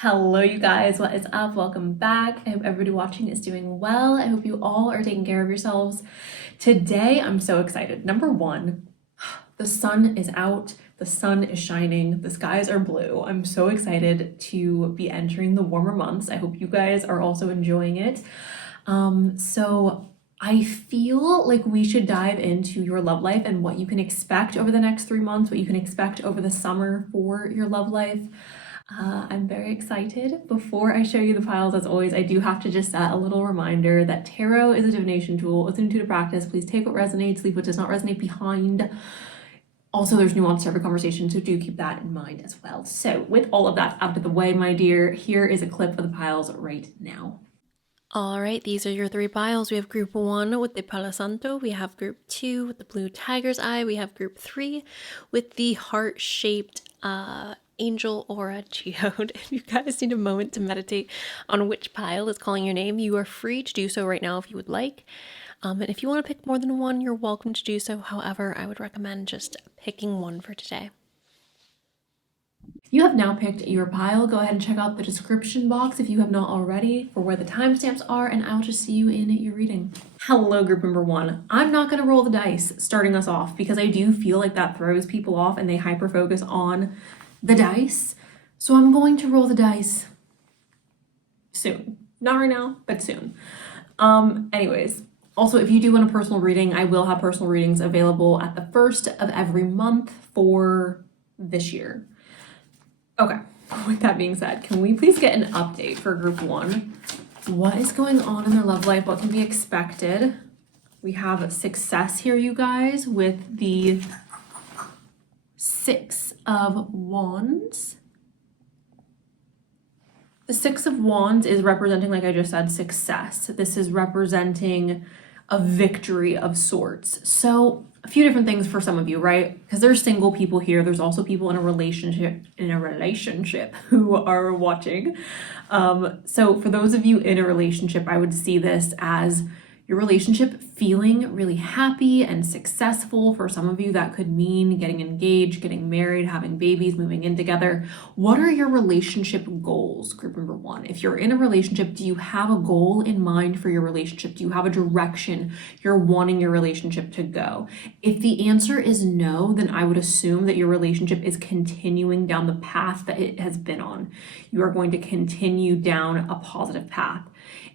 Hello, you guys. What is up? Welcome back. I hope everybody watching is doing well. I hope you all are taking care of yourselves. Today, I'm so excited. Number one, the sun is out. The sun is shining. The skies are blue. I'm so excited to be entering the warmer months. I hope you guys are also enjoying it. So I feel like we should dive into your love life and what you can expect over the next 3 months, what you can expect over the summer for your love life. I'm very excited. Before I show you the piles, as always, I do have to just set a little reminder that tarot is a divination tool. It's an intuitive practice. Please take what resonates, leave what does not resonate behind. Also, there's nuance to every conversation, so do keep that in mind as well. So with all of that out of the way, my dear, here is a clip of the piles right now. All right, these are your 3 piles. We have group 1 with the Palo Santo. We have group 2 with the blue tiger's eye. We have group 3 with the heart-shaped angel aura geode. If you guys need a moment to meditate on which pile is calling your name, you are free to do so right now if you would like. And if you want to pick more than one, you're welcome to do so. However, I would recommend just picking one for today. You have now picked your pile. Go ahead and check out the description box if you have not already for where the timestamps are, and I'll just see you in your reading. Hello, group number 1. I'm not going to roll the dice starting us off because I do feel like that throws people off and they hyper focus on the dice. So I'm going to roll the dice soon. Not right now, but soon. Anyways, also, if you do want a personal reading, I will have personal readings available at the first of every month for this year. Okay, with that being said, can we please get an update for group 1? What is going on in their love life? What can be expected? We have success here, you guys, with the 6 of Wands. The 6 of Wands is representing, like I just said, success. This is representing a victory of sorts. So a few different things for some of you, right? Because there's single people here. There's also people in a relationship who are watching. So for those of you in a relationship, I would see this as your relationship feeling really happy and successful. For some of you, that could mean getting engaged, getting married, having babies, moving in together. What are your relationship goals, group number 1? If you're in a relationship, do you have a goal in mind for your relationship? Do you have a direction you're wanting your relationship to go? If the answer is no, then I would assume that your relationship is continuing down the path that it has been on. You are going to continue down a positive path.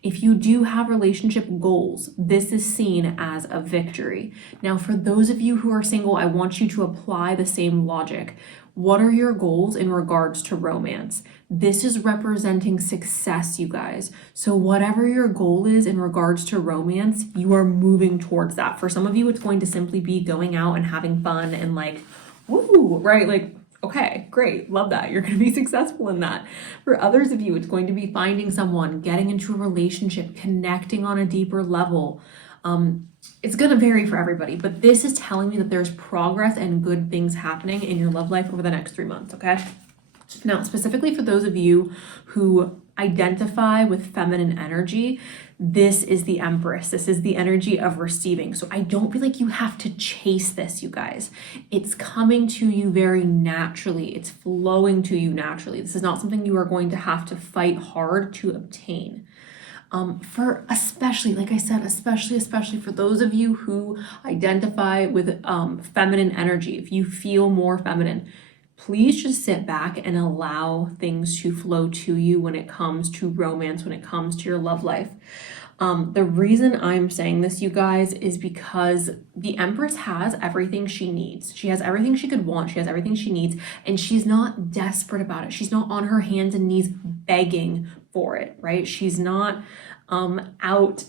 If you do have relationship goals, this is seen as a victory. Now, for those of you who are single, I want you to apply the same logic. What are your goals in regards to romance? This is representing success, you guys. So whatever your goal is in regards to romance, you are moving towards that. For some of you, it's going to simply be going out and having fun and like, woo, right? Like, okay, great, love that. You're going to be successful in that. For others of you, it's going to be finding someone, getting into a relationship, connecting on a deeper level. It's going to vary for everybody, but this is telling me that there's progress and good things happening in your love life over the next 3 months, okay? Now, specifically for those of you who identify with feminine energy, this is the Empress. This is the energy of receiving. So I don't feel like you have to chase this, you guys. It's coming to you very naturally. It's flowing to you naturally. This is not something you are going to have to fight hard to obtain. For especially, like I said, especially for those of you who identify with feminine energy, if you feel more feminine, please just sit back and allow things to flow to you when it comes to romance, when it comes to your love life. The reason I'm saying this, you guys, is because the Empress has everything she needs. She has everything she could want. She has everything she needs, and she's not desperate about it. She's not on her hands and knees begging for it, right? She's not out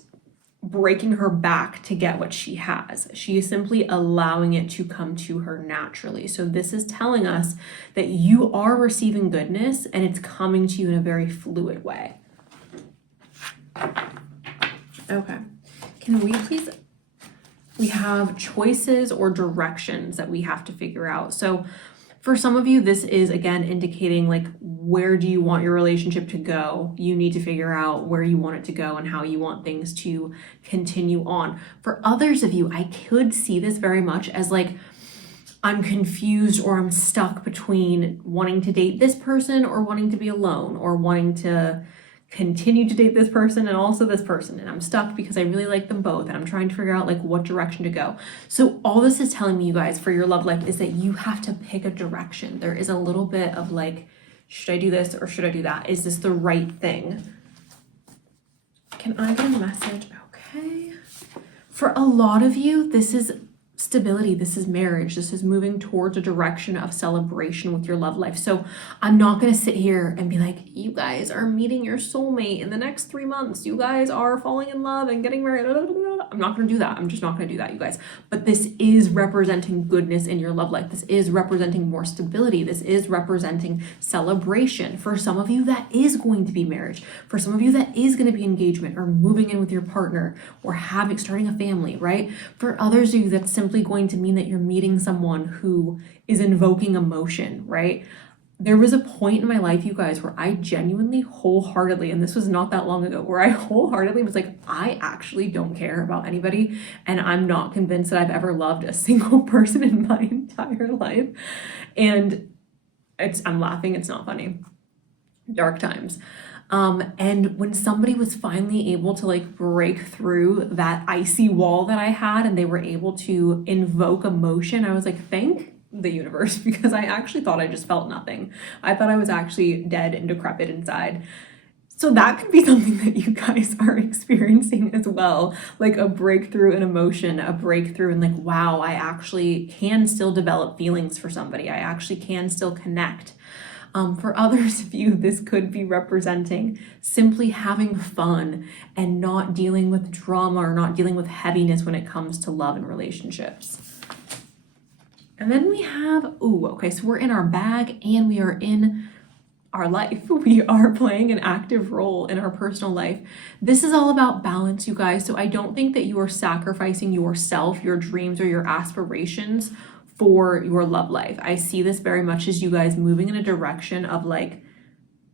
breaking her back to get what she has. She is simply allowing it to come to her naturally. So this is telling us that you are receiving goodness and it's coming to you in a very fluid way. Okay, can we please, we have choices or directions that we have to figure out. So for some of you, this is again indicating like, where do you want your relationship to go? You need to figure out where you want it to go and how you want things to continue on. For others of you, I could see this very much as like, I'm confused or I'm stuck between wanting to date this person or wanting to be alone or wanting to continue to date this person and also this person, and I'm stuck because I really like them both and I'm trying to figure out like what direction to go. So all this is telling me, you guys, for your love life is that you have to pick a direction. There is a little bit of like, should I do this or should I do that? Is this the right thing? Can I get a message? Okay. For a lot of you, this is stability, this is marriage, this is moving towards a direction of celebration with your love life. So I'm not going to sit here and be like, you guys are meeting your soulmate in the next 3 months, you guys are falling in love and getting married. I'm not going to do that. I'm just not going to do that, you guys. But this is representing goodness in your love life. This is representing more stability. This is representing celebration. For some of you, that is going to be marriage. For some of you, that is going to be engagement or moving in with your partner or starting a family, right? For others of you, that's simply going to mean that you're meeting someone who is invoking emotion, right? There was a point in my life, you guys, where I genuinely wholeheartedly, and this was not that long ago, where I wholeheartedly was like, I actually don't care about anybody, and I'm not convinced that I've ever loved a single person in my entire life. And I'm laughing, it's not funny. Dark times. And when somebody was finally able to like break through that icy wall that I had and they were able to invoke emotion, I was like, thank the universe, because I actually thought I just felt nothing. I thought I was actually dead and decrepit inside. So that could be something that you guys are experiencing as well, like a breakthrough in emotion, a breakthrough in like, wow, I actually can still develop feelings for somebody. I actually can still connect. For others of you, this could be representing simply having fun and not dealing with drama or not dealing with heaviness when it comes to love and relationships. And then we have, okay, so we're in our bag and we are in our life. We are playing an active role in our personal life. This is all about balance, you guys. So I don't think that you are sacrificing yourself, your dreams, or your aspirations for your love life. I see this very much as you guys moving in a direction of like,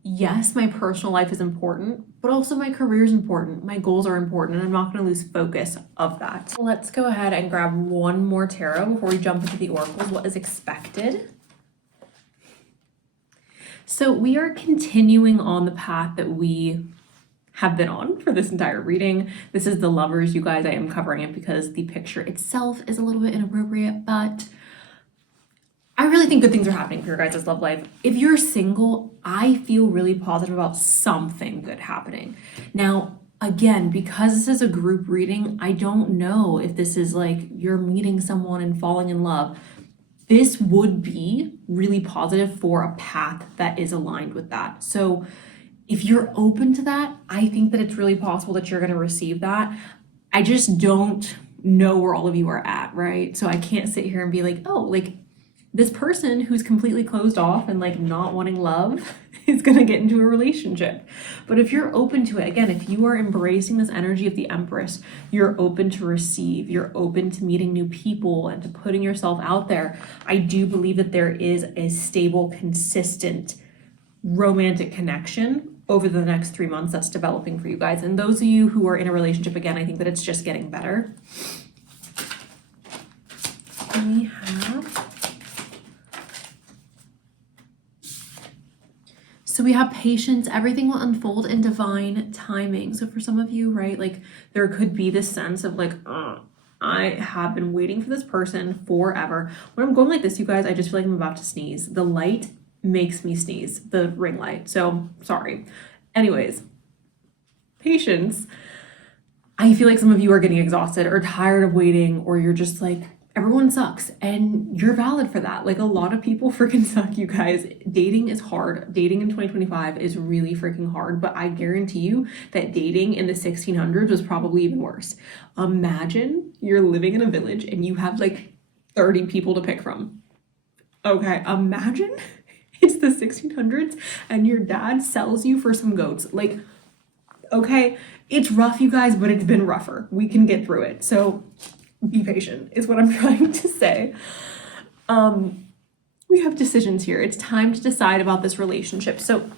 yes, my personal life is important, but also my career is important. My goals are important, and I'm not going to lose focus of that. Let's go ahead and grab one more tarot before we jump into the oracles. What is expected? So we are continuing on the path that we have been on for this entire reading. This is the Lovers, you guys. I am covering it because the picture itself is a little bit inappropriate, but I really think good things are happening for your guys' love life. If you're single, I feel really positive about something good happening. Now, again, because this is a group reading, I don't know if this is like you're meeting someone and falling in love. This would be really positive for a path that is aligned with that. So if you're open to that, I think that it's really possible that you're going to receive that. I just don't know where all of you are at, right? So I can't sit here and be like, oh, like this person who's completely closed off and like not wanting love is going to get into a relationship. But if you're open to it, again, if you are embracing this energy of the Empress, you're open to receive, you're open to meeting new people and to putting yourself out there. I do believe that there is a stable, consistent romantic connection over the next 3 months that's developing for you guys. And those of you who are in a relationship, again, I think that it's just getting better. We have... So we have patience. Everything will unfold in divine timing. So for some of you, right, like there could be this sense of like, I have been waiting for this person forever. When I'm going like this, you guys, I just feel like I'm about to sneeze. The light makes me sneeze, the ring light. So sorry. Anyways, patience. I feel like some of you are getting exhausted or tired of waiting, or you're just like, everyone sucks, and you're valid for that. Like a lot of people freaking suck, you guys. Dating is hard. Dating in 2025 is really freaking hard, but I guarantee you that dating in the 1600s was probably even worse. Imagine you're living in a village and you have like 30 people to pick from. Okay, imagine it's the 1600s and your dad sells you for some goats. Like, okay, it's rough, you guys, but it's been rougher. We can get through it. So be patient is what I'm trying to say. We have decisions here. It's time to decide about this relationship. So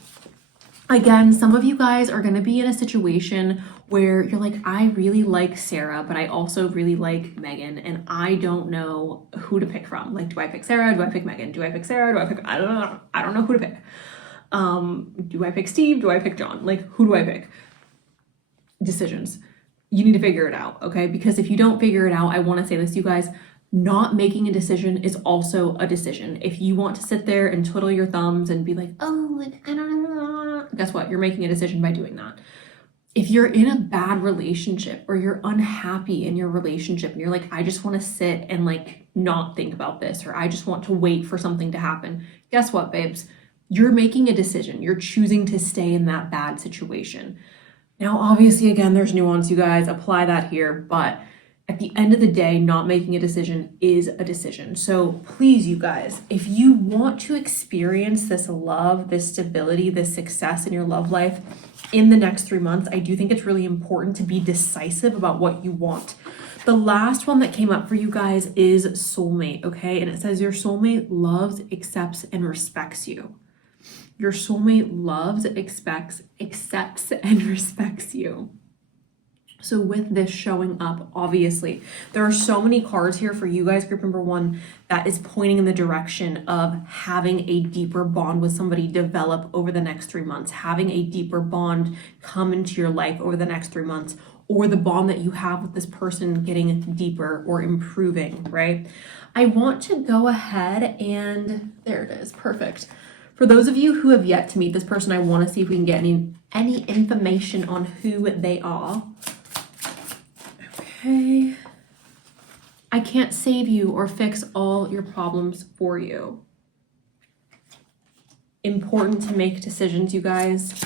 Again, some of you guys are going to be in a situation where you're like, I really like Sarah, but I also really like Megan, and I don't know who to pick from. Like, do I pick Sarah? Do I pick Megan? Do I pick Sarah? Do I pick, I don't know. I don't know who to pick. Do I pick Steve? Do I pick John? Like, who do I pick? Decisions. You need to figure it out, okay? Because if you don't figure it out, I want to say this, you guys, not making a decision is also a decision. If you want to sit there and twiddle your thumbs and be like, oh, I don't know, guess what? You're making a decision by doing that. If you're in a bad relationship or you're unhappy in your relationship and you're like, I just want to sit and like not think about this, or I just want to wait for something to happen, guess what, babes? You're making a decision. You're choosing to stay in that bad situation. Now, obviously, again, there's nuance, you guys, apply that here, but at the end of the day, not making a decision is a decision. So please, you guys, if you want to experience this love, this stability, this success in your love life in the next 3 months, I do think it's really important to be decisive about what you want. The last one that came up for you guys is soulmate, okay? And it says your soulmate loves, accepts, and respects you. Your soulmate loves, expects, accepts, and respects you. So with this showing up, obviously, there are so many cards here for you guys, group number 1, that is pointing in the direction of having a deeper bond with somebody develop over the next 3 months, having a deeper bond come into your life over the next 3 months, or the bond that you have with this person getting deeper or improving, right? I want to go ahead and there it is, perfect. For those of you who have yet to meet this person, I want to see if we can get any information on who they are. Okay. I can't save you or fix all your problems for you. Important to make decisions, you guys.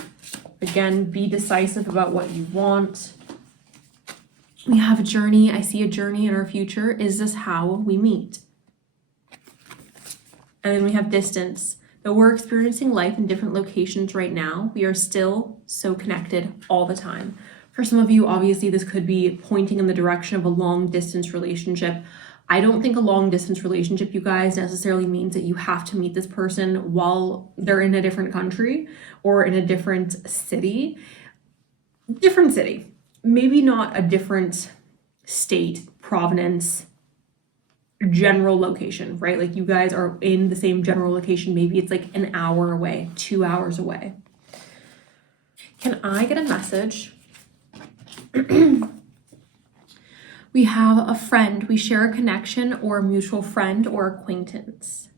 Again, be decisive about what you want. We have a journey. I see a journey in our future. Is this how we meet? And then we have distance. Though we're experiencing life in different locations right now, we are still so connected all the time. For some of you, obviously, this could be pointing in the direction of a long distance relationship. I don't think a long distance relationship, you guys, necessarily means that you have to meet this person while they're in a different country or in a different city. Different city. Maybe not a different state, provenance, general location, right? Like you guys are in the same general location. Maybe it's like an hour away, 2 hours away. Can I get a message? We have a friend. We share a connection or a mutual friend or acquaintance.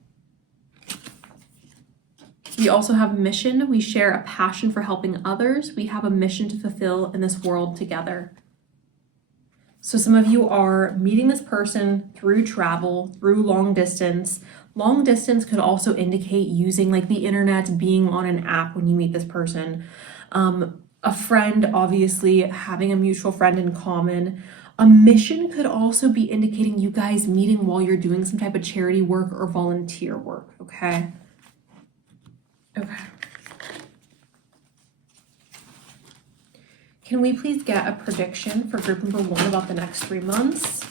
We also have a mission. We share a passion for helping others. We have a mission to fulfill in this world together. So some of you are meeting this person through travel, through long distance. Long distance could also indicate using like the internet, being on an app when you meet this person. A friend, obviously, having a mutual friend in common. A mission could also be indicating you guys meeting while you're doing some type of charity work or volunteer work, okay? Okay. Can we please get a prediction for group number 1 about the next 3 months?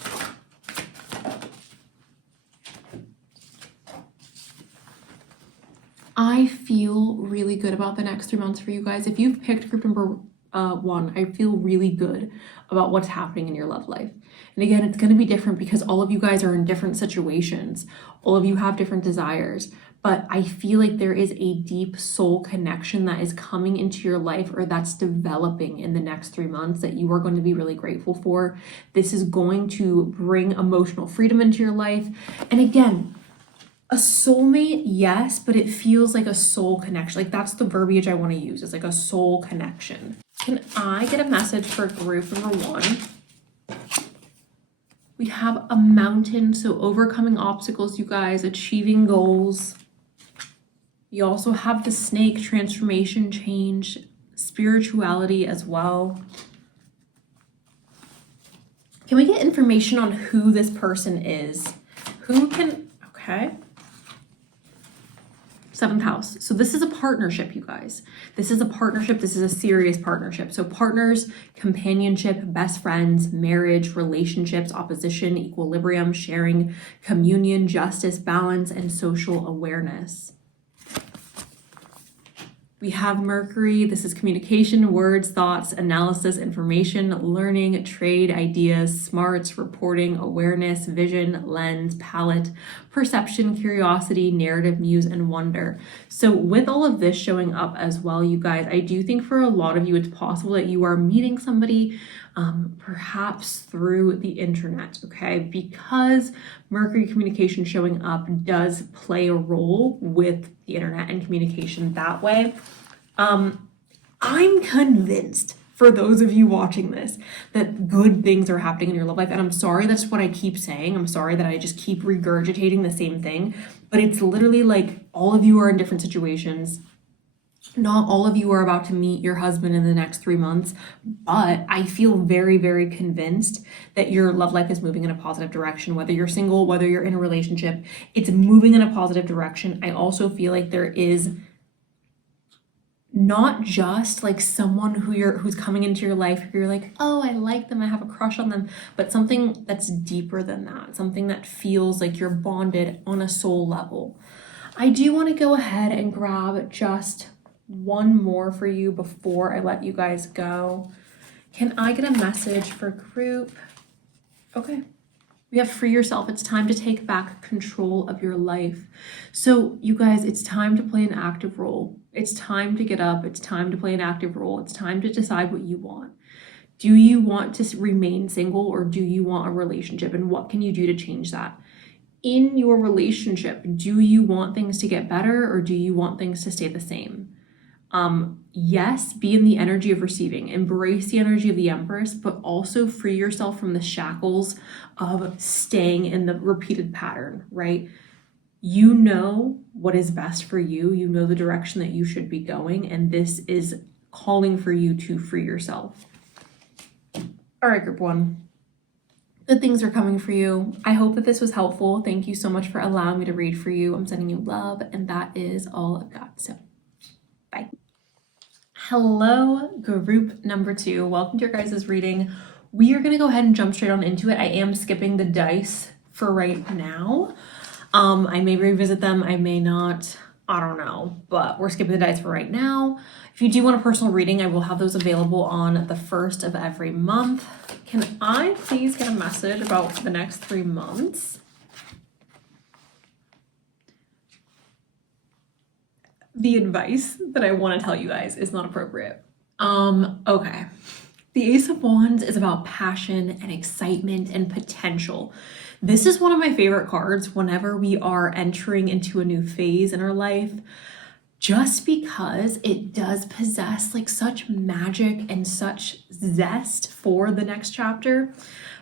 I feel really good about the next 3 months for you guys. If you've picked group number 1, I feel really good about what's happening in your love life. And again, it's going to be different because all of you guys are in different situations. All of you have different desires. But I feel like there is a deep soul connection that is coming into your life or that's developing in the next 3 months that you are going to be really grateful for. This is going to bring emotional freedom into your life. And again, a soulmate, yes, but it feels like a soul connection. Like that's the verbiage I want to use. It's like a soul connection. Can I get a message for group number 1? We have a mountain, so overcoming obstacles, you guys, achieving goals. We also have the snake, transformation, change, spirituality as well. Can we get information on who this person is? Who can, okay. 7th house. So this is a partnership, you guys. This is a partnership. This is a serious partnership. So partners, companionship, best friends, marriage, relationships, opposition, equilibrium, sharing, communion, justice, balance, and social awareness. We have Mercury. This is communication, words, thoughts, analysis, information, learning, trade, ideas, smarts, reporting, awareness, vision, lens, palette, perception, curiosity, narrative, muse, and wonder. So with all of this showing up as well, you guys, I do think for a lot of you, it's possible that you are meeting somebody perhaps through the internet, okay? Because Mercury communication showing up does play a role with the internet and communication that way. I'm convinced for those of you watching this that good things are happening in your love life. And I'm sorry that's what I keep saying. I'm sorry that I just keep regurgitating the same thing, but it's literally like all of you are in different situations. Not all of you are about to meet your husband in the next 3 months, but I feel very, very convinced that your love life is moving in a positive direction. Whether you're single, whether you're in a relationship, it's moving in a positive direction. I also feel like there is not just like someone who's coming into your life who you're like, oh, I like them, I have a crush on them, but something that's deeper than that, something that feels like you're bonded on a soul level. I do want to go ahead and grab just one more for you before I let you guys go. Can I get a message for group? Okay. We have free yourself. It's time to take back control of your life. So you guys, it's time to play an active role. It's time to get up. It's time to play an active role. It's time to decide what you want. Do you want to remain single or do you want a relationship? And what can you do to change that? In your relationship, do you want things to get better or do you want things to stay the same? Yes, be in the energy of receiving, embrace the energy of the Empress, but also free yourself from the shackles of staying in the repeated pattern, right? You know what is best for you. You know the direction that you should be going, and this is calling for you to free yourself. All right, group one. Good things are coming for you. I hope that this was helpful. Thank you so much for allowing me to read for you. I'm sending you love, and that is all I've got. So, bye. Hello, group number 2. Welcome to your guys' reading. We are going to go ahead and jump straight on into it. I am skipping the dice for right now. I may revisit them. I may not. I don't know. But we're skipping the dice for right now. If you do want a personal reading, I will have those available on the 1st of every month. Can I please get a message about the next 3 months? The advice that I want to tell you guys is not appropriate. Okay. The Ace of Wands is about passion and excitement and potential. This is one of my favorite cards whenever we are entering into a new phase in our life, just because it does possess like such magic and such zest for the next chapter.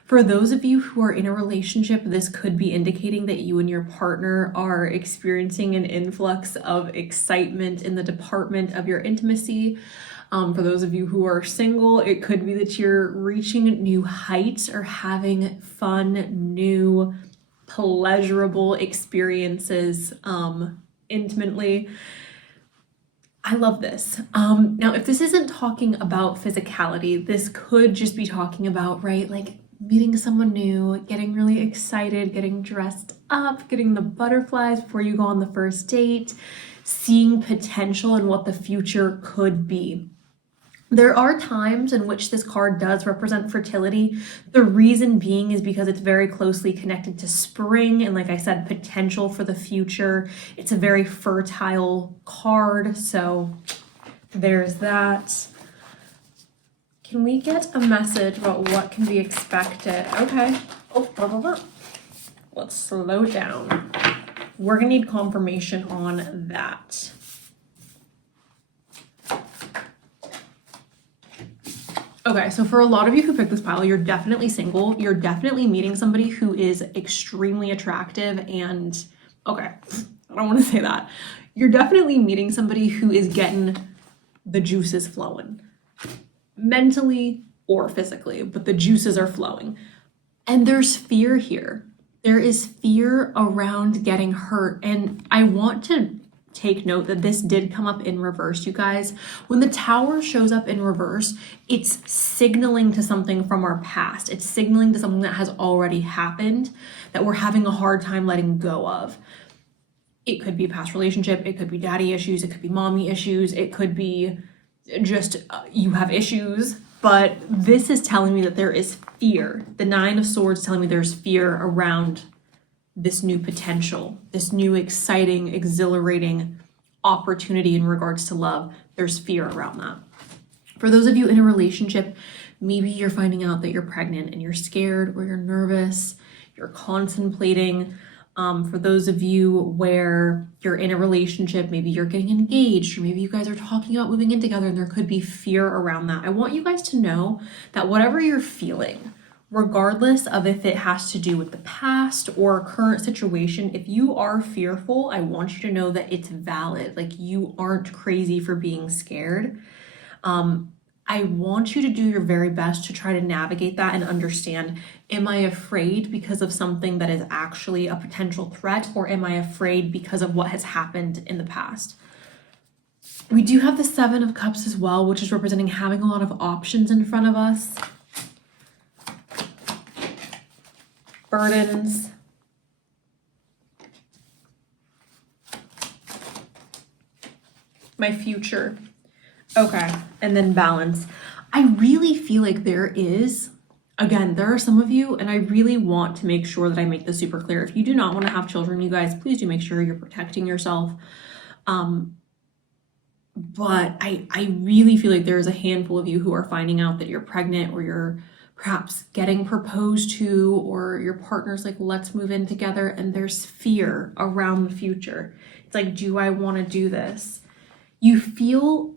For those of you who are in a relationship, this could be indicating that you and your partner are experiencing an influx of excitement in the department of your intimacy. For those of you who are single, it could be that you're reaching new heights or having fun, new, pleasurable experiences intimately. I love this. Now, if this isn't talking about physicality, this could just be talking about, right, like meeting someone new, getting really excited, getting dressed up, getting the butterflies before you go on the first date, seeing potential in what the future could be. There are times in which this card does represent fertility. The reason being is because it's very closely connected to spring and, like I said, potential for the future. It's a very fertile card, so there's that. Can we get a message about what can be expected? Okay. Oh, blah, blah, blah. Let's slow down. We're gonna need confirmation on that. Okay, so for a lot of you who picked this pile, you're definitely single. You're definitely meeting somebody who is extremely attractive and, okay, I don't want to say that. You're definitely meeting somebody who is getting the juices flowing. Mentally or physically, but the juices are flowing. And there's fear here. There is fear around getting hurt. And I want to take note that this did come up in reverse, you guys. When the Tower shows up in reverse, it's signaling to something from our past. It's signaling to something that has already happened that we're having a hard time letting go of. It could be a past relationship, it could be daddy issues, it could be mommy issues, it could be just you have issues. But this is telling me that there is fear. The Nine of Swords is telling me there's fear around this new potential, this new exciting, exhilarating opportunity in regards to love. There's fear around that. For those of you in a relationship, maybe you're finding out that you're pregnant and you're scared or you're nervous, you're contemplating. For those of you where you're in a relationship, maybe you're getting engaged, or maybe you guys are talking about moving in together and there could be fear around that. I want you guys to know that whatever you're feeling, regardless of if it has to do with the past or a current situation, if you are fearful, I want you to know that it's valid. Like, you aren't crazy for being scared. I want you to do your very best to try to navigate that and understand, am I afraid because of something that is actually a potential threat, or am I afraid because of what has happened in the past? We do have the Seven of Cups as well, which is representing having a lot of options in front of us. Burdens. My future. Okay, and then balance. I really feel like there is, again, there are some of you, and I really want to make sure that I make this super clear. If you do not want to have children, you guys, please do make sure you're protecting yourself. But I really feel like there is a handful of you who are finding out that you're pregnant, or you're perhaps getting proposed to, or your partner's like, let's move in together, and there's fear around the future. It's like, do I want to do this? You feel,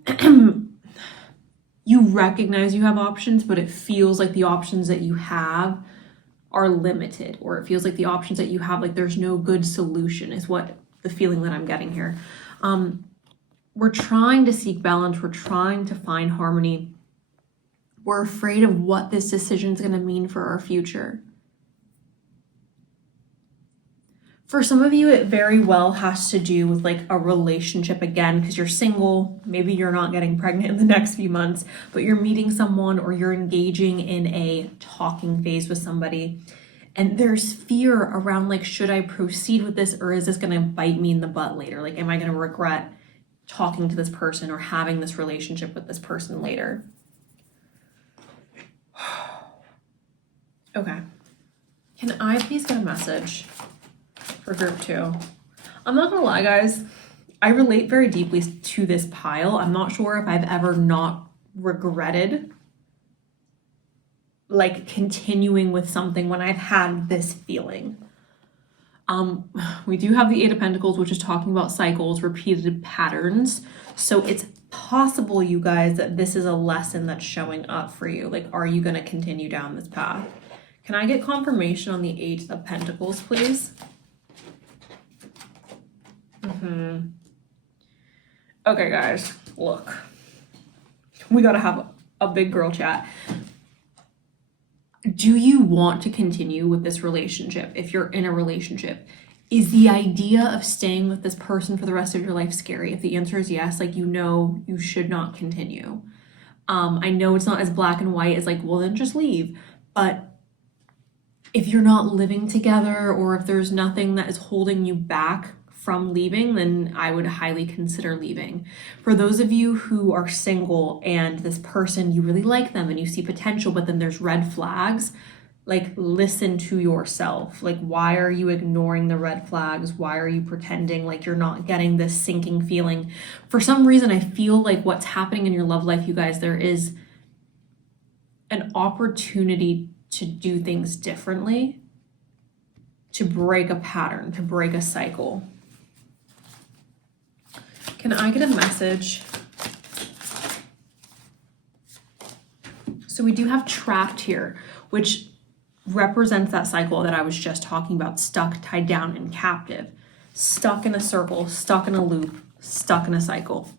you recognize you have options, but it feels like the options that you have are limited, or it feels like the options that you have, like there's no good solution, is what the feeling that I'm getting here. We're trying to seek balance. We're trying to find harmony. We're afraid of what this decision is going to mean for our future. For some of you, it very well has to do with like a relationship again, because you're single. Maybe you're not getting pregnant in the next few months, but you're meeting someone, or you're engaging in a talking phase with somebody. And there's fear around like, should I proceed with this, or is this going to bite me in the butt later? Like, am I going to regret talking to this person or having this relationship with this person later? Okay. Can I please get a message for group 2? I'm not gonna lie, guys, I relate very deeply to this pile. I'm not sure if I've ever not regretted like continuing with something when I've had this feeling. We do have the Eight of Pentacles, which is talking about cycles, repeated patterns. So it's possible, you guys, that this is a lesson that's showing up for you. Like, are you going to continue down this path? Can I get confirmation on the Eight of Pentacles, please? Okay, guys, look. We got to have a big girl chat. Do you want to continue with this relationship? If you're in a relationship, is the idea of staying with this person for the rest of your life scary? If the answer is yes, like, you know, you should not continue. I know it's not as black and white as like, well, then just leave. But if you're not living together, or if there's nothing that is holding you back from leaving, then I would highly consider leaving. For those of you who are single and this person, you really like them and you see potential, but then there's red flags, like, listen to yourself. Like, why are you ignoring the red flags? Why are you pretending like you're not getting this sinking feeling? For some reason, I feel like what's happening in your love life, you guys, there is an opportunity to do things differently, to break a pattern, to break a cycle. Can I get a message? So we do have trapped here, which represents that cycle that I was just talking about, stuck, tied down, and captive, stuck in a circle, stuck in a loop, stuck in a cycle.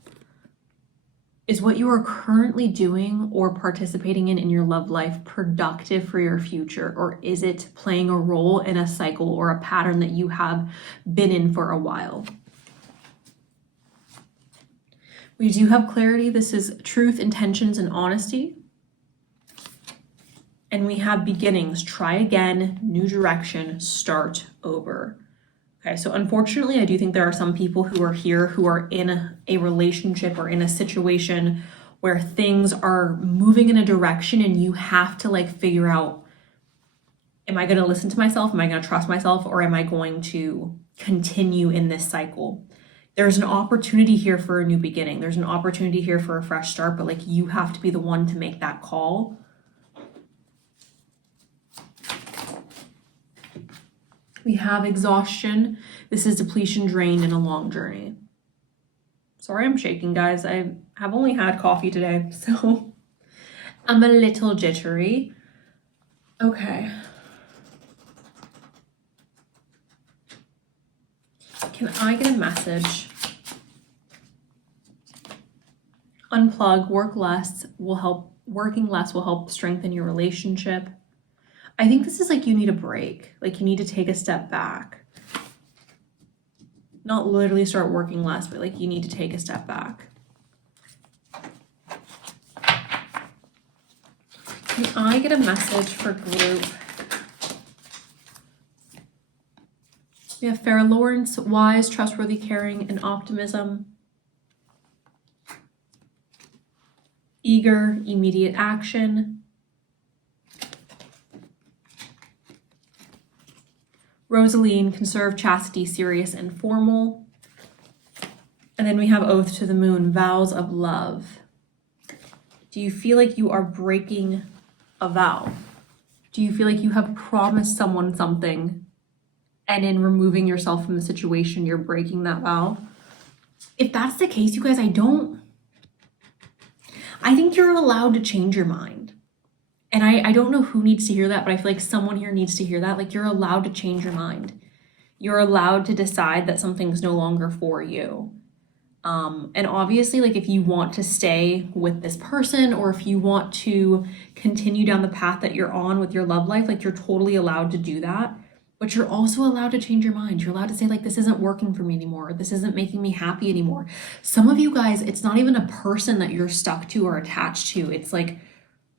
Is what you are currently doing or participating in your love life productive for your future, or is it playing a role in a cycle or a pattern that you have been in for a while? We do have clarity. This is truth, intentions, and honesty. And we have beginnings, try again, new direction, start over. Okay, so unfortunately, I do think there are some people who are here who are in a relationship or in a situation where things are moving in a direction and you have to like figure out, am I going to listen to myself? Am I going to trust myself? Or am I going to continue in this cycle? There's an opportunity here for a new beginning. There's an opportunity here for a fresh start, but like you have to be the one to make that call. We have exhaustion. This is depletion, drained, and a long journey. Sorry, I'm shaking, guys. I have only had coffee today, so I'm a little jittery. Okay. Can I get a message? Unplug, work less will help. Working less will help strengthen your relationship. I think this is like you need a break. Like you need to take a step back. Not literally start working less, but like you need to take a step back. Can I get a message for group? We have Farrah Lawrence, wise, trustworthy, caring, and optimism. Eager, immediate action. Rosaline, conserve, chastity, serious, and formal. And then we have Oath to the Moon, vows of love. Do you feel like you are breaking a vow? Do you feel like you have promised someone something and in removing yourself from the situation, you're breaking that vow? If that's the case, you guys, I think you're allowed to change your mind. And I don't know who needs to hear that, but I feel like someone here needs to hear that. Like you're allowed to change your mind. You're allowed to decide that something's no longer for you. And obviously, like if you want to stay with this person or if you want to continue down the path that you're on with your love life, like you're totally allowed to do that. But you're also allowed to change your mind. You're allowed to say like, this isn't working for me anymore. This isn't making me happy anymore. Some of you guys, it's not even a person that you're stuck to or attached to. It's like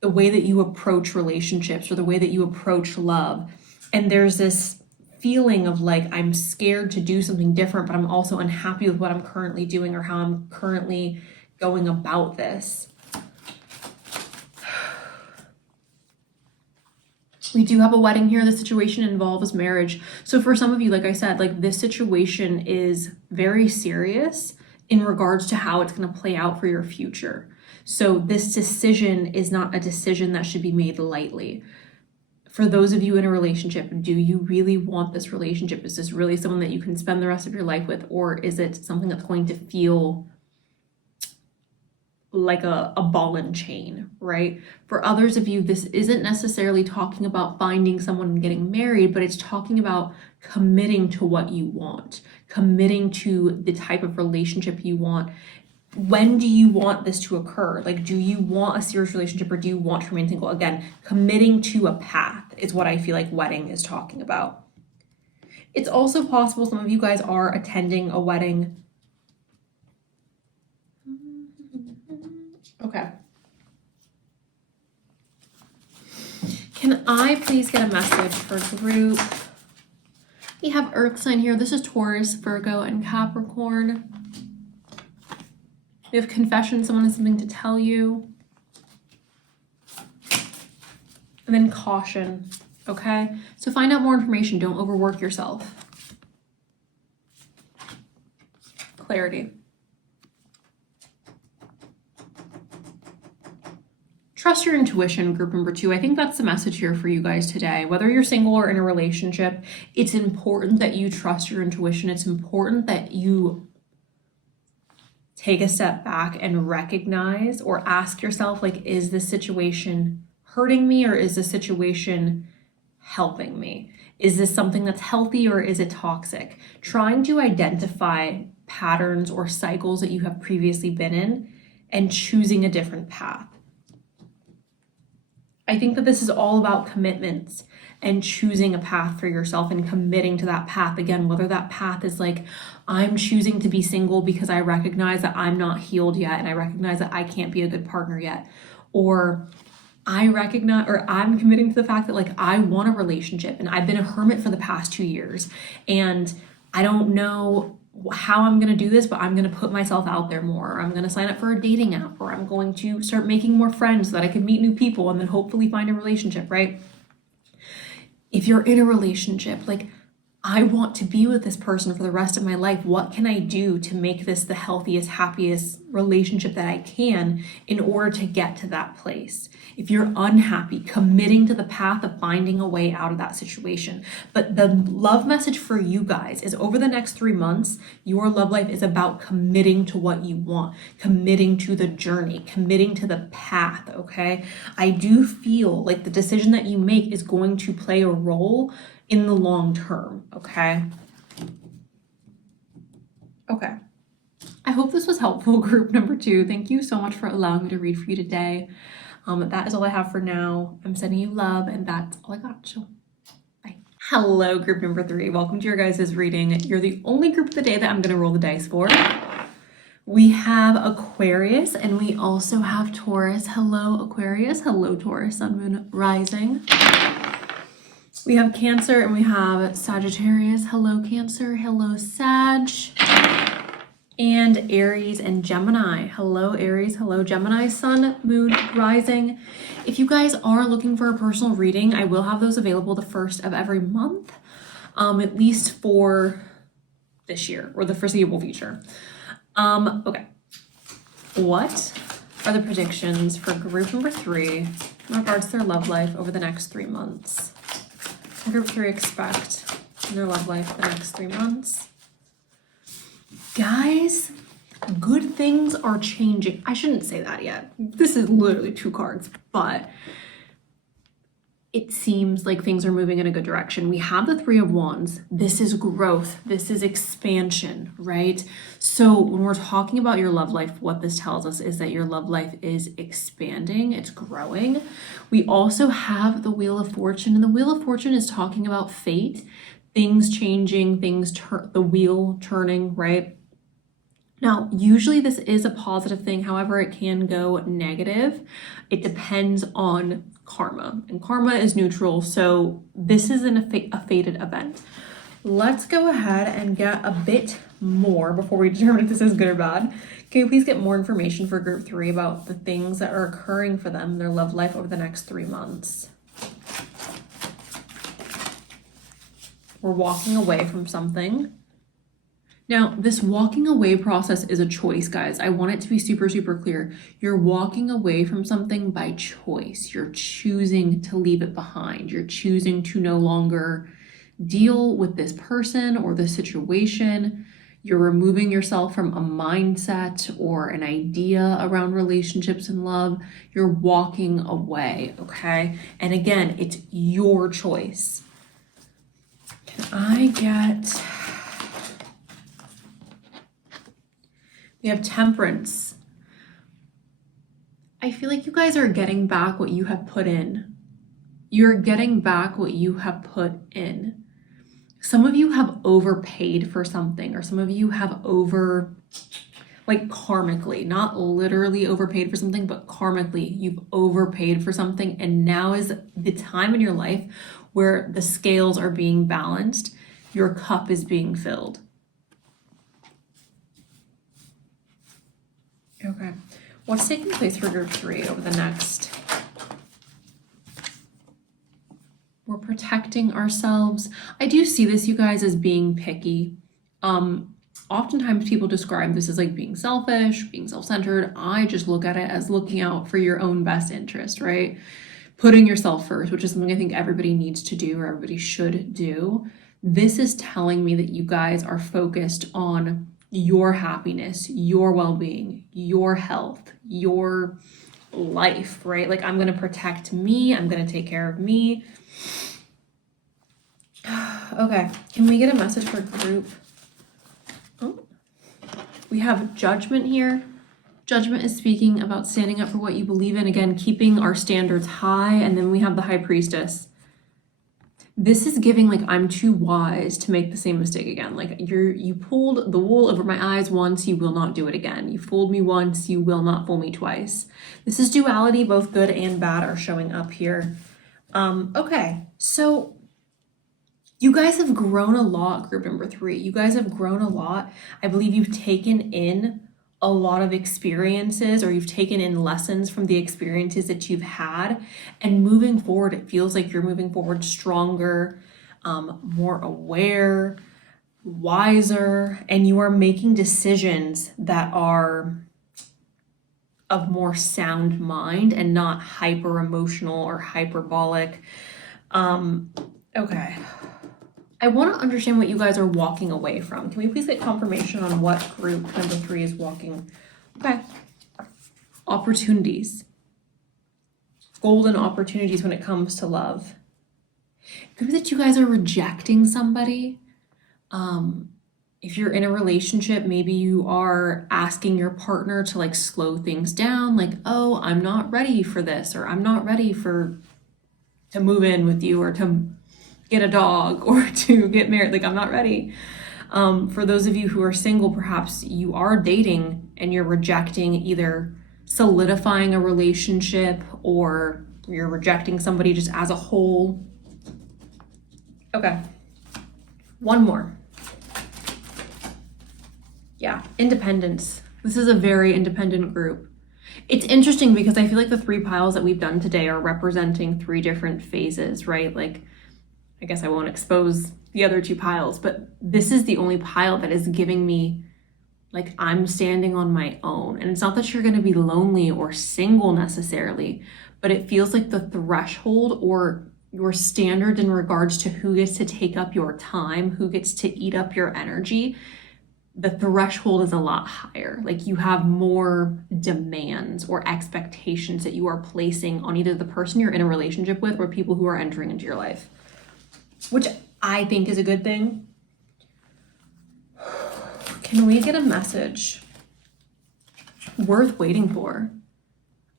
the way that you approach relationships or the way that you approach love. And there's this feeling of like, I'm scared to do something different, but I'm also unhappy with what I'm currently doing or how I'm currently going about this. We do have a wedding here. The situation involves marriage. So for some of you, like I said, like this situation is very serious in regards to how it's going to play out for your future. So this decision is not a decision that should be made lightly. For those of you in a relationship, do you really want this relationship? Is this really someone that you can spend the rest of your life with? Or is it something that's going to feel like a ball and chain, right? For others of you, this isn't necessarily talking about finding someone and getting married, but it's talking about committing to what you want, committing to the type of relationship you want. When do you want this to occur? Like, do you want a serious relationship or do you want to remain single? Again, committing to a path is what I feel like wedding is talking about. It's also possible some of you guys are attending a wedding. Okay. Can I please get a message for group? We have Earth sign here. This is Taurus, Virgo, and Capricorn. We have confession. Someone has something to tell you. And then caution. Okay? So find out more information. Don't overwork yourself. Clarity. Trust your intuition, group number 2. I think that's the message here for you guys today. Whether you're single or in a relationship, it's important that you trust your intuition. It's important that you take a step back and recognize or ask yourself, like, is this situation hurting me or is this situation helping me? Is this something that's healthy or is it toxic? Trying to identify patterns or cycles that you have previously been in and choosing a different path. I think that this is all about commitments and choosing a path for yourself and committing to that path. Again, whether that path is like, I'm choosing to be single because I recognize that I'm not healed yet and I recognize that I can't be a good partner yet. Or I'm committing to the fact that like I want a relationship and I've been a hermit for the past 2 years and I don't know how I'm going to do this, but I'm going to put myself out there more. Or I'm going to sign up for a dating app, or I'm going to start making more friends so that I can meet new people and then hopefully find a relationship, right? If you're in a relationship, like, I want to be with this person for the rest of my life. What can I do to make this the healthiest, happiest relationship that I can in order to get to that place? If you're unhappy, committing to the path of finding a way out of that situation. But the love message for you guys is over the next 3 months, your love life is about committing to what you want, committing to the journey, committing to the path, okay? I do feel like the decision that you make is going to play a role in the long term, okay? Okay. I hope this was helpful, group number 2. Thank you so much for allowing me to read for you today. That is all I have for now. I'm sending you love, and that's all I got. So, bye. Hello, group number 3. Welcome to your guys' reading. You're the only group of the day that I'm going to roll the dice for. We have Aquarius, and we also have Taurus. Hello, Aquarius. Hello, Taurus, Sun, Moon, Rising. We have Cancer, and we have Sagittarius. Hello, Cancer. Hello, Sag. And Aries and Gemini. Hello, Aries. Hello, Gemini. Sun, Moon, Rising. If you guys are looking for a personal reading, I will have those available the first of every month, at least for this year or the foreseeable future. Okay. What are the predictions for group number 3 in regards to their love life over the next 3 months? Group 3 expect in their love life the next 3 months. Guys, good things are changing. I shouldn't say that yet. This is literally 2 cards, but it seems like things are moving in a good direction. We have the 3 of Wands. This is growth. This is expansion, right? So when we're talking about your love life, what this tells us is that your love life is expanding. It's growing. We also have the Wheel of Fortune, and the Wheel of Fortune is talking about fate, things changing, the wheel turning, right? Now, usually this is a positive thing. However, it can go negative. It depends on karma, and karma is neutral. So this isn't a fated event. Let's go ahead and get a bit more before we determine if this is good or bad. Can you please get more information for group 3 about the things that are occurring for them in their love life over the next 3 months? We're walking away from something. Now, this walking away process is a choice, guys. I want it to be super, super clear. You're walking away from something by choice. You're choosing to leave it behind. You're choosing to no longer deal with this person or this situation. You're removing yourself from a mindset or an idea around relationships and love. You're walking away, okay? And again, it's your choice. Can I get... We have Temperance. I feel like you guys are getting back what you have put in. You're getting back what you have put in. Some of you have overpaid for something, or some of you have karmically, not literally overpaid for something, but karmically, you've overpaid for something. And now is the time in your life where the scales are being balanced. Your cup is being filled. Okay, what's taking place for group 3 over the next? We're protecting ourselves. I do see this, you guys, as being picky. Oftentimes people describe this as like being selfish, being self-centered. I just look at it as looking out for your own best interest, right? Putting yourself first, which is something I think everybody needs to do or everybody should do. This is telling me that you guys are focused on your happiness, your well-being, your health, your life, right? Like, I'm going to protect me. I'm going to take care of me. Okay, can we get a message for group? Oh, we have Judgment here. Judgment is speaking about standing up for what you believe in. Again, keeping our standards high. And then we have the High Priestess. This is giving like, I'm too wise to make the same mistake again. Like, you pulled the wool over my eyes once, you will not do it again. You fooled me once, you will not fool me twice. This is duality, both good and bad are showing up here. Okay, so You guys have grown a lot, group number 3. You guys have grown a lot. I believe you've taken in a lot of experiences, or you've taken in lessons from the experiences that you've had. And moving forward, it feels like you're moving forward stronger, more aware, wiser, and you are making decisions that are of more sound mind and not hyper emotional or hyperbolic. Okay. I want to understand what you guys are walking away from. Can we please get confirmation on what group number 3 is walking? Okay. Opportunities. Golden opportunities when it comes to love. It could be that you guys are rejecting somebody. If you're in a relationship, maybe you are asking your partner to like slow things down, like, oh, I'm not ready for this, or I'm not ready to move in with you, or to get a dog, or to get married. Like, I'm not ready. For those of you who are single, perhaps you are dating and you're rejecting either solidifying a relationship, or you're rejecting somebody just as a whole. Okay. One more. Yeah, independence. This is a very independent group. It's interesting because I feel like the 3 piles that we've done today are representing 3 different phases, right? Like, I guess I won't expose the other 2 piles, but this is the only pile that is giving me, like, I'm standing on my own. And it's not that you're going to be lonely or single necessarily, but it feels like the threshold or your standard in regards to who gets to take up your time, who gets to eat up your energy, the threshold is a lot higher. Like, you have more demands or expectations that you are placing on either the person you're in a relationship with or people who are entering into your life, which I think is a good thing. Can we get a message worth waiting for?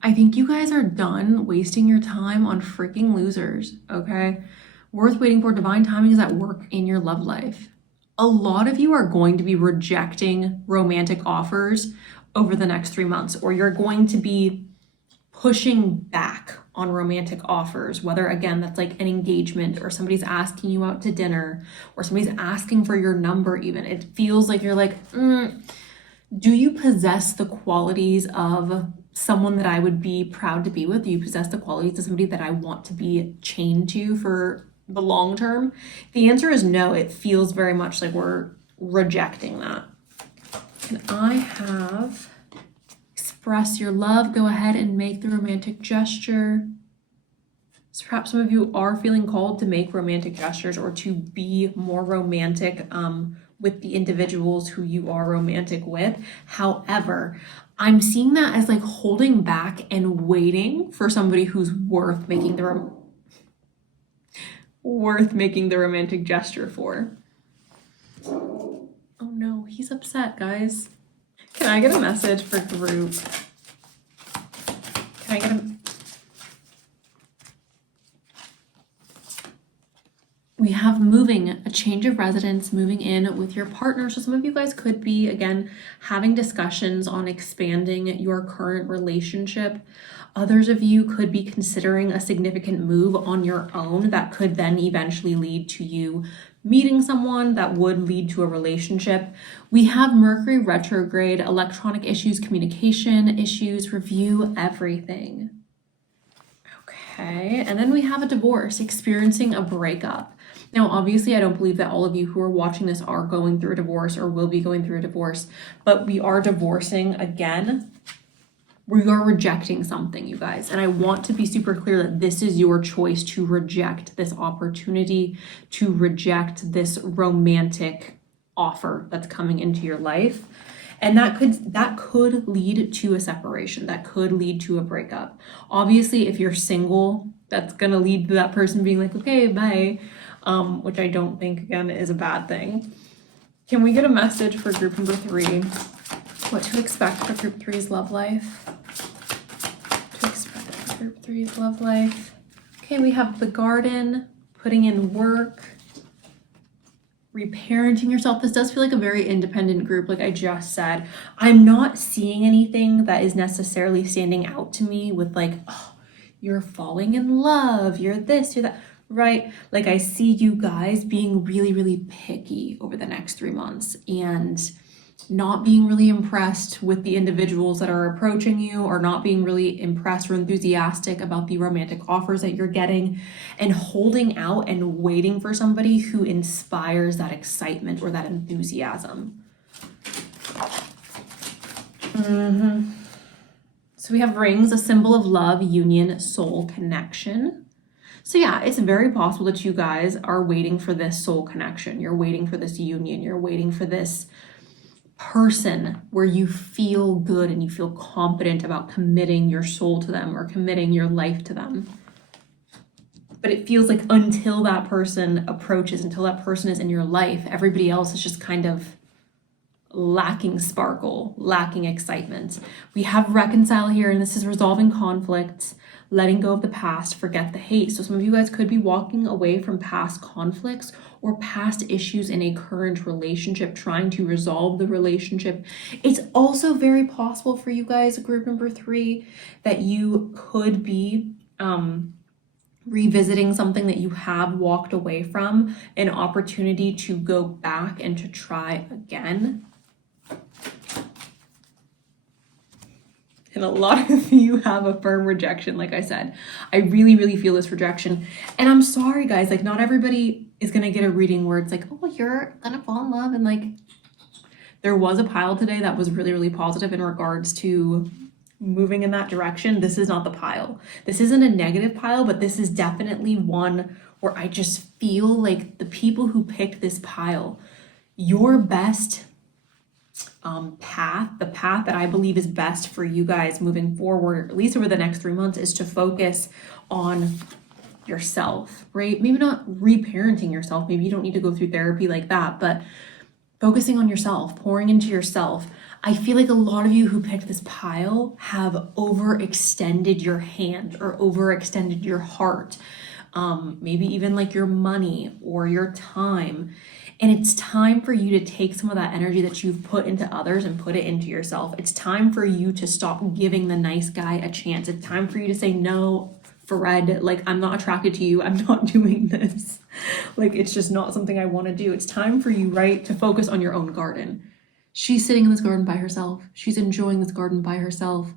I think you guys are done wasting your time on freaking losers, okay? Worth waiting for. Divine timing is at work in your love life. A lot of you are going to be rejecting romantic offers over the next 3 months, or you're going to be pushing back on romantic offers, whether, again, that's like an engagement, or somebody's asking you out to dinner, or somebody's asking for your number even. It feels like you're like, do you possess the qualities of someone that I would be proud to be with? Do you possess the qualities of somebody that I want to be chained to for the long term? The answer is no. It feels very much like we're rejecting that. Can I have express your love? Go ahead and make the romantic gesture. So perhaps some of you are feeling called to make romantic gestures, or to be more romantic with the individuals who you are romantic with. However, I'm seeing that as like holding back and waiting for somebody who's worth making the romantic gesture for. Oh no, he's upset, guys. Can I get a message for group? Can I get a... We have moving, a change of residence, moving in with your partner. So some of you guys could be, again, having discussions on expanding your current relationship. Others of you could be considering a significant move on your own that could then eventually lead to you meeting someone that would lead to a relationship. We have Mercury retrograde, electronic issues, communication issues, review everything. Okay, and then we have a divorce, experiencing a breakup. Now, obviously, I don't believe that all of you who are watching this are going through a divorce or will be going through a divorce, but we are divorcing again. We are rejecting something, you guys. And I want to be super clear that this is your choice to reject this opportunity, to reject this romantic offer that's coming into your life. And that could lead to a separation. That could lead to a breakup. Obviously, if you're single, that's going to lead to that person being like, okay, bye. Which I don't think, again, is a bad thing. Can we get a message for group number 3? What to expect for group 3's love life? To expect for group 3's love life. Okay, we have the garden, putting in work, reparenting yourself. This does feel like a very independent group, like I just said. I'm not seeing anything that is necessarily standing out to me with like, oh, you're falling in love, you're this, you're that. right? Like I see you guys being really, really picky over the next 3 months and not being really impressed with the individuals that are approaching you, or not being really impressed or enthusiastic about the romantic offers that you're getting, and holding out and waiting for somebody who inspires that excitement or that enthusiasm. So we have rings, a symbol of love, union, soul connection. So yeah, it's very possible that you guys are waiting for this soul connection. You're waiting for this union. You're waiting for this person where you feel good and you feel confident about committing your soul to them or committing your life to them. But it feels like until that person approaches, until that person is in your life, everybody else is just kind of lacking sparkle, lacking excitement. We have reconcile here, and this is resolving conflicts, letting go of the past, forget the hate. So some of you guys could be walking away from past conflicts or past issues in a current relationship, trying to resolve the relationship. It's also very possible for you guys, group number 3, that you could be revisiting something that you have walked away from, an opportunity to go back and to try again. And a lot of you have a firm rejection, like I said. I really, really feel this rejection. And I'm sorry, guys, like not everybody is going to get a reading where it's like, oh, you're going to fall in love. And like, there was a pile today that was really, really positive in regards to moving in that direction. This is not the pile. This isn't a negative pile, but this is definitely one where I just feel like the people who picked this pile, your best path, the path that I believe is best for you guys moving forward, at least over the next 3 months, is to focus on yourself, right? Maybe not reparenting yourself. Maybe you don't need to go through therapy like that, but focusing on yourself, pouring into yourself. I feel like a lot of you who picked this pile have overextended your hand or overextended your heart, maybe even like your money or your time. And it's time for you to take some of that energy that you've put into others and put it into yourself. It's time for you to stop giving the nice guy a chance. It's time for you to say, no, Fred, like, I'm not attracted to you. I'm not doing this. Like, it's just not something I want to do. It's time for you, right, to focus on your own garden. She's sitting in this garden by herself. She's enjoying this garden by herself.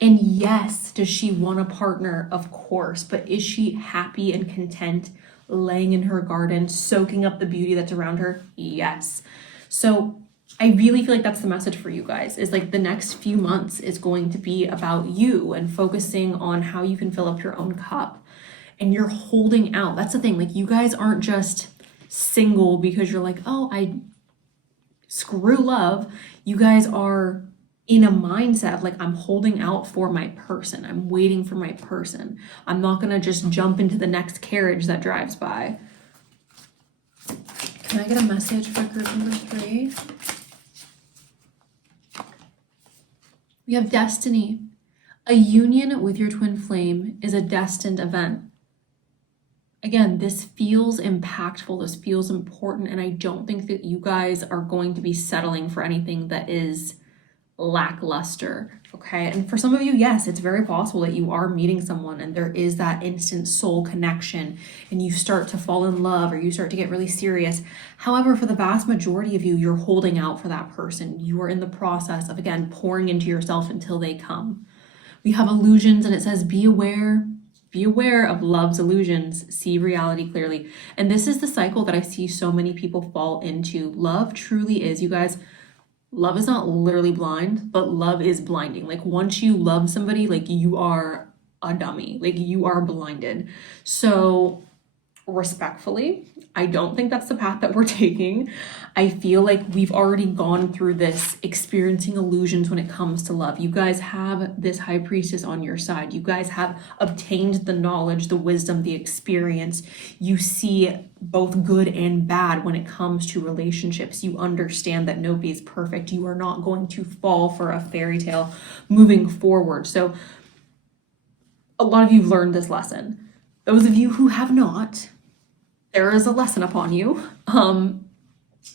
And yes, does she want a partner? Of course. But is she happy and content laying in her garden, soaking up the beauty that's around her? Yes. So I really feel like that's the message for you guys, is like the next few months is going to be about you and focusing on how you can fill up your own cup. And you're holding out. That's the thing. Like, you guys aren't just single because you're like, oh, I screw love. You guys are in a mindset of like, I'm holding out for my person. I'm waiting for my person. I'm not going to just jump into the next carriage that drives by. Can I get a message for group number 3? We have destiny. A union with your twin flame is a destined event. Again, this feels impactful. This feels important. And I don't think that you guys are going to be settling for anything that is lackluster. Okay. And for some of you, yes, it's very possible that you are meeting someone and there is that instant soul connection and you start to fall in love or you start to get really serious. However, for the vast majority of you, you're holding out for that person. You are in the process of, again, pouring into yourself until they come. We have illusions, and it says, be aware of love's illusions, see reality clearly. And this is the cycle that I see so many people fall into. Love truly is, you guys, love is not literally blind, but love is blinding. Like, once you love somebody, like, you are a dummy, like, you are blinded. So respectfully, I don't think that's the path that we're taking. I feel like we've already gone through this experiencing illusions when it comes to love. You guys have this high priestess on your side. You guys have obtained the knowledge, the wisdom, the experience. You see both good and bad when it comes to relationships. You understand that nobody's perfect. You are not going to fall for a fairy tale moving forward. So a lot of you have learned this lesson. Those of you who have not, there is a lesson upon you. The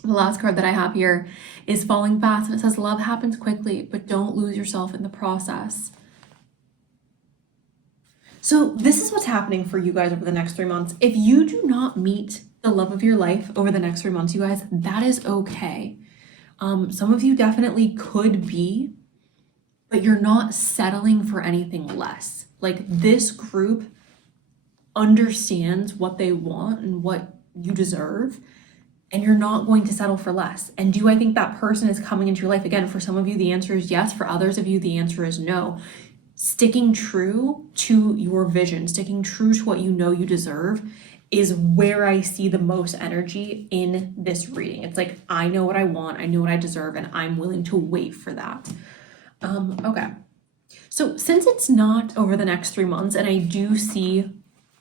last card that I have here is Falling Fast, and it says love happens quickly, but don't lose yourself in the process. So this is what's happening for you guys over the next 3 months. If you do not meet the love of your life over the next 3 months, you guys, that is okay. Some of you definitely could be, but you're not settling for anything less. Like, this group understands what they want and what you deserve, and you're not going to settle for less. And do I think that person is coming into your life? Again, for some of you, the answer is yes. For others of you, the answer is no. Sticking true to your vision, sticking true to what you know you deserve is where I see the most energy in this reading. It's like, I know what I want, I know what I deserve, and I'm willing to wait for that. Okay. So since it's not over the next 3 months, and I do see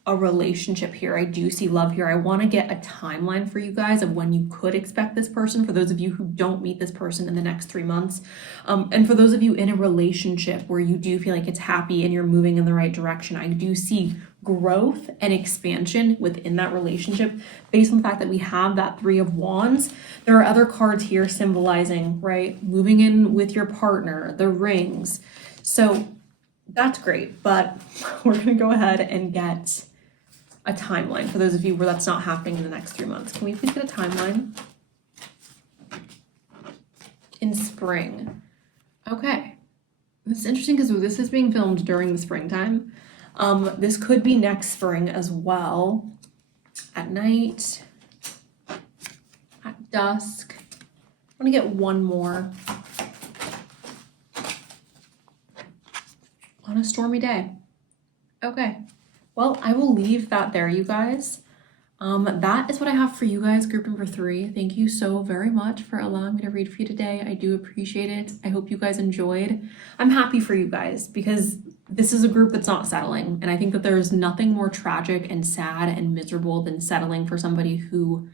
a relationship here, I do see love here, I want to get a timeline for you guys of when you could expect this person, for those of you who don't meet this person in the next 3 months. And for those of you in a relationship where you do feel like it's happy and you're moving in the right direction, I do see growth and expansion within that relationship based on the fact that we have that 3 of Wands. There are other cards here symbolizing, right, moving in with your partner, the rings. So that's great, but we're going to go ahead and get a timeline for those of you where that's not happening in the next 3 months. Can we please get a timeline? In spring. Okay. This is interesting because this is being filmed during the springtime. This could be next spring as well. At night, at dusk. I'm gonna get one more. On a stormy day. Okay. Well, I will leave that there, you guys. That is what I have for you guys, group number 3. Thank you so very much for allowing me to read for you today. I do appreciate it. I hope you guys enjoyed. I'm happy for you guys because this is a group that's not settling. And I think that there's nothing more tragic and sad and miserable than settling for somebody who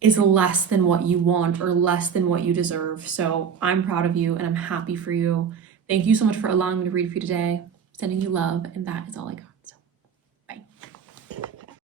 is less than what you want or less than what you deserve. So I'm proud of you and I'm happy for you. Thank you so much for allowing me to read for you today. Sending you love, and that is all I got.